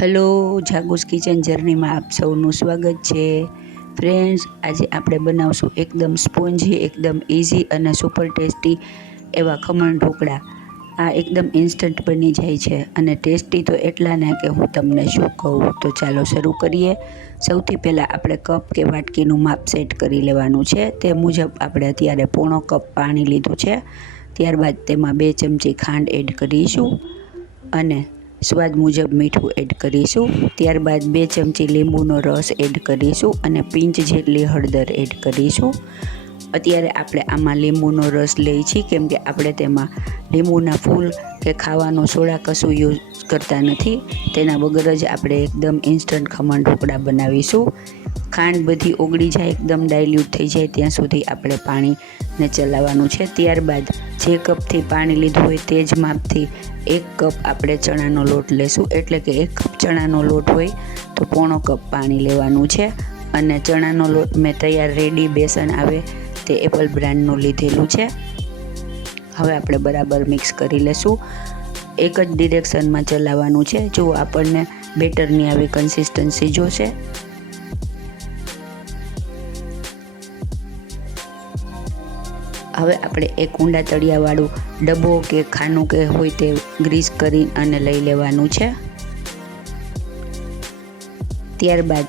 Hello, જાગુસ kitchen જર્નીમાં આપ સૌનું સ્વાગત છે. ફ્રેન્ડ્સ, આજે આપણે બનાવશું એકદમ સ્પોન્જી, એકદમ ઇઝી અને સુપર ટેસ્ટી એવા ખમણ ઢોકળા. આ એકદમ ઇન્સ્ટન્ટ બની જાય છે અને ટેસ્ટી તો એટલા ને કે હું તમને શું કહું. તો ચાલો શરૂ કરીએ. સૌથી પહેલાં આપણે કપ કે વાટકીનું માપ સેટ કરી લેવાનું છે. તે મુજબ આપણે અત્યારે પોણો કપ પાણી લીધું છે. ત્યારબાદ તેમાં બે ચમચી ખાંડ એડ કરીશું અને સ્વાદ મુજબ મીઠું એડ કરીશું. ત્યારબાદ બે ચમચી લીંબુનો રસ એડ કરીશું અને પિંચ જેટલી હળદર એડ કરીશું. અત્યારે આપણે આમાં લીંબુનો રસ લઈએ છીએ, કેમ કે આપણે તેમાં લીંબુના ફૂલ કે ખાવાનો સોડા કશું યુઝ કરતા નથી. તેના વગર જ આપણે એકદમ ઇન્સ્ટન્ટ ખમણ ઢોકળા બનાવીશું. ખાંડ બધી ઓગળી જાય, એકદમ ડાયલ્યુટ થઈ જાય, ત્યાં સુધી આપણે પાણીને ચલાવવાનું છે. ત્યારબાદ જે કપથી પાણી લીધું હોય તે જ માપથી એક કપ આપણે ચણાનો લોટ લેશું. એટલે કે એક કપ ચણાનો લોટ હોય તો પોણો કપ પાણી લેવાનું છે. અને ચણાનો લોટ મેં તૈયાર રેડી બેસન આવે તે એપલ બ્રાન્ડનું લીધેલું છે. હવે આપણે બરાબર મિક્સ કરી લેશું. એક જ ડિરેક્શનમાં ચલાવવાનું છે. જો આપણને બેટરની આવી કન્સિસ્ટન્સી જોશે. હવે આપણે એક ઊંડા તળિયાવાળું ડબ્બો કે ખાનું કે હોય તે ગ્રીસ કરી અને લઈ લેવાનું છે. ત્યારબાદ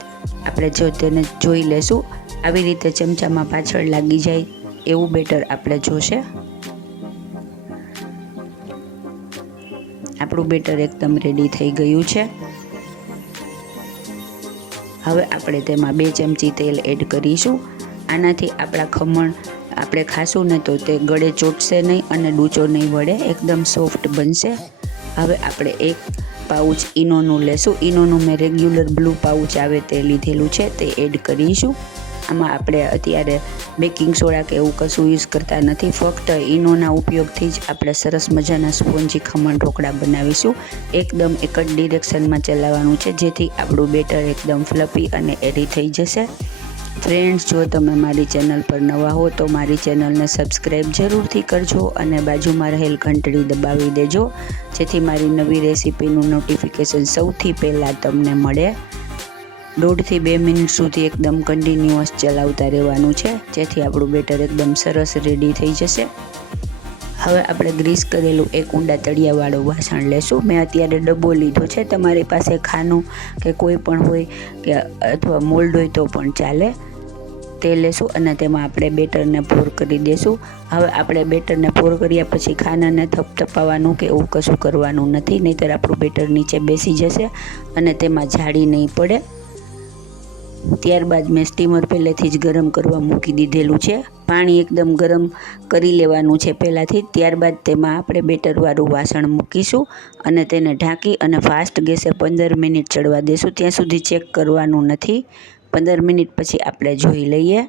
આપણે જો તેને જોઈ લેશું. આવી રીતે ચમચામાં પાછળ લાગી જાય, એવું બેટર આપણે જોશે. આપણું બેટર એકદમ રેડી થઈ ગયું છે. હવે આપણે તેમાં બે ચમચી તેલ એડ કરીશું. આનાથી આપણા ખમણ આપણે ખાશું ને તો તે ગળે ચોટશે નહીં અને ડૂચો નહીં વળે, એકદમ સોફ્ટ બનશે. હવે આપણે એક પાઉચ ઈનોનું લેશું. ઈનોનું મેં રેગ્યુલર બ્લુ પાઉચ આવે તે લીધેલું છે, તે એડ કરીશું. આમાં આપણે અત્યારે બેકિંગ સોડા કે એવું કશું યુઝ કરતા નથી. ફક્ત ઈનોના ઉપયોગથી જ આપણે સરસ મજાના સ્પોન્જી ખમણ ઢોકળા બનાવીશું. એકદમ એક જ ડિરેક્શનમાં ચલાવવાનું છે, જેથી આપણું બેટર એકદમ ફ્લફી અને એરી થઈ જશે. ફ્રેન્ડ્સ જો તમે મારી ચેનલ પર નવા હો, તો મારી ચેનલને સબસ્ક્રાઈબ જરૂરથી કરજો અને બાજુમાં રહેલ ઘંટડી દબાવી દેજો. જેથી મારી નવી રેસીપીનું નોટિફિકેશન સૌથી પહેલાં તમને મળે. દોઢથી બે મિનિટ સુધી એકદમ કન્ટિન્યુઅસ ચલાવતા રહેવાનું છે. જેથી આપણું બેટર એકદમ સરસ રેડી થઈ જશે. હવે આપણે ગ્રીસ કરેલું એક ઊંડા તળિયાવાળું વાસણ લેશું. મેં અત્યારે ડબ્બો લીધો છે. તમારી પાસે ખાનું કે કોઈ પણ હોય કે અથવા મોલ્ડ હોય તો પણ ચાલે. તે લેશું અને તેમાં આપણે બેટરને પોર કરી દેશું. હવે આપણે બેટરને પોર કર્યા પછી ખાનાને થપથપાવવાનું કે એવું કશું કરવાનું નથી. નહીંતર આપણું બેટર નીચે બેસી જશે અને તેમાં જાળી નહીં પડે. ત્યારબાદ મેં સ્ટીમર પહેલેથી જ ગરમ કરવા મૂકી દીધેલું છે. પાણી એકદમ ગરમ કરી લેવાનું છે પહેલાંથી. ત્યારબાદ તેમાં આપણે બેટરવાળું વાસણ મૂકીશું અને તેને ઢાંકી અને ફાસ્ટ ગેસે પંદર મિનિટ ચડવા દેશું. ત્યાં સુધી ચેક કરવાનું નથી. પંદર મિનિટ પછી આપણે જોઈ લઈએ.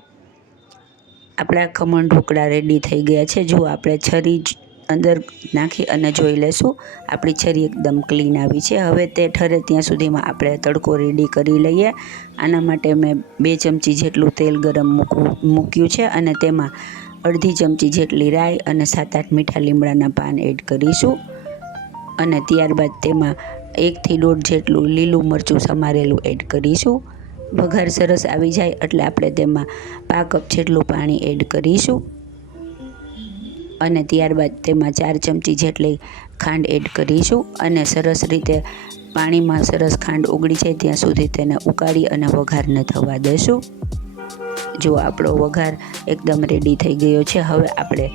આપણા ખમણ ઢોકળા રેડી થઈ ગયા છે. જો આપણે છરી અંદર નાખી અને જોઈ લેશું. આપણી છરી એકદમ ક્લીન આવી છે. હવે તે ઠરે ત્યાં સુધીમાં આપણે તડકો રેડી કરી લઈએ. આના માટે મેં બે ચમચી જેટલું તેલ ગરમ મૂકવું, મૂક્યું છે અને તેમાં અડધી ચમચી જેટલી રાઈ અને સાત આઠ મીઠા લીમડાના પાન એડ કરીશું. અને ત્યારબાદ તેમાં એકથી દોઢ જેટલું લીલું મરચું સમારેલું એડ કરીશું. વઘાર સરસ આવી જાય એટલે આપણે તેમાં પા કપ જેટલું પાણી એડ કરીશું. અને ત્યારબાદ તેમાં ચાર ચમચી જેટલી ખાંડ એડ કરીશું અને સરસ રીતે પાણીમાં સરસ ખાંડ ઓગળી જાય ત્યાં સુધી તેને ઉકાળી અને વઘારને થવા દઈશું. જો આપણો વઘાર એકદમ રેડી થઈ ગયો છે, હવે આપણે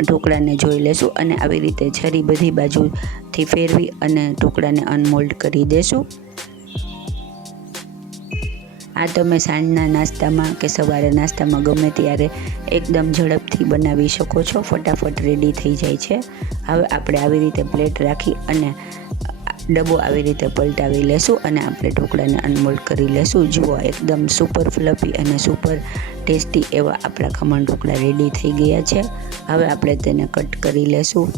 ઢોકળાને જોઈ લેશું અને આવી રીતે છરી બધી બાજુથી ફેરવી અને ઢોકળાને અનમોલ્ડ કરી દેશું આ તમે સાંજના નાસ્તામાં કે સવારે નાસ્તામાં ગમે ત્યારે એકદમ ઝડપથી બનાવી શકો છો. ફટાફટ રેડી થઈ જાય છે. હવે આપણે આવી રીતે પ્લેટ રાખી અને ડબ્બો આવી રીતે પલટાવી લેશું અને આપણે ઢોકળાને અનમોલ્ડ કરી લેશું. જુઓ, એકદમ સુપર ફ્લફી અને સુપર ટેસ્ટી એવા આપણા ખમણ ઢોકળા રેડી થઈ ગયા છે. હવે આપણે તેને કટ કરી લેશું.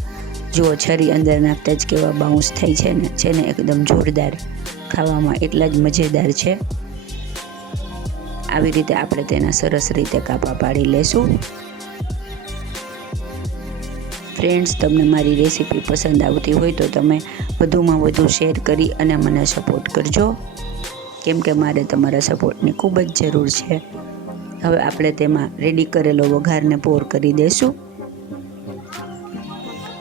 જુઓ, છરી અંદર નાખતા જ કેવા બાઉન્સ થાય છે ને છે ને, એકદમ જોરદાર. ખાવામાં એટલા જ મજેદાર છે. આવી રીતે આપણે તેના સરસ રીતે કાપા પાડી લેશું. ફ્રેન્ડ્સ તમને મારી રેસીપી પસંદ આવતી હોય તો તમે વધુમાં વધુ શેર કરી અને મને સપોર્ટ કરજો. કેમ કે મારે તમારા સપોર્ટની ખૂબ જ જરૂર છે. હવે આપણે તેમાં રેડી કરેલો વઘારને પોર કરી દઈશું.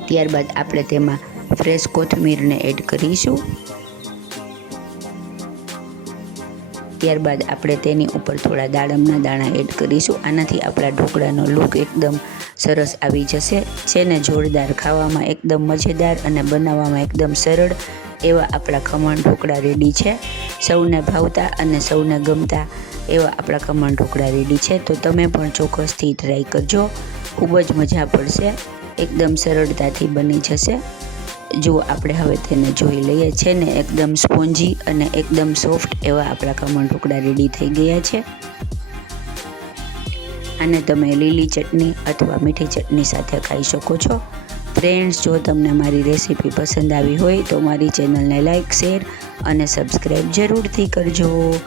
ત્યારબાદ આપણે તેમાં ફ્રેશ કોથમીરને એડ કરીશું. ત્યારબાદ આપણે તેની ઉપર થોડા દાડમના દાણા એડ કરીશું. આનાથી આપણા ઢોકળાનો લુક એકદમ સરસ આવી જશે. છે ને જોરદાર ખાવામાં એકદમ મજેદાર અને બનાવવામાં એકદમ સરળ એવા આપણા ખમણ ઢોકળા રેડી છે. સૌને ભાવતા અને સૌને ગમતા એવા આપણા ખમણ ઢોકળા રેડી છે. તો તમે પણ ચોક્કસથી ટ્રાય કરજો. ખૂબ જ મજા પડશે. એકદમ સરળતાથી બની જશે. જો આપણે હવે તેને જોઈ લઈએ છે ને, એકદમ સ્પોન્જી અને એકદમ સોફ્ટ એવા આપણા ખમણ ટુકડા રેડી થઈ ગયા છે. આને તમે લીલી ચટણી અથવા મીઠી ચટણી સાથે ખાઈ શકો છો. ફ્રેન્ડ્સ જો તમને મારી રેસીપી પસંદ આવી હોય, તો મારી ચેનલને લાઇક શેર અને સબસ્ક્રાઈબ જરૂરથી કરજો.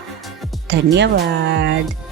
ધન્યવાદ.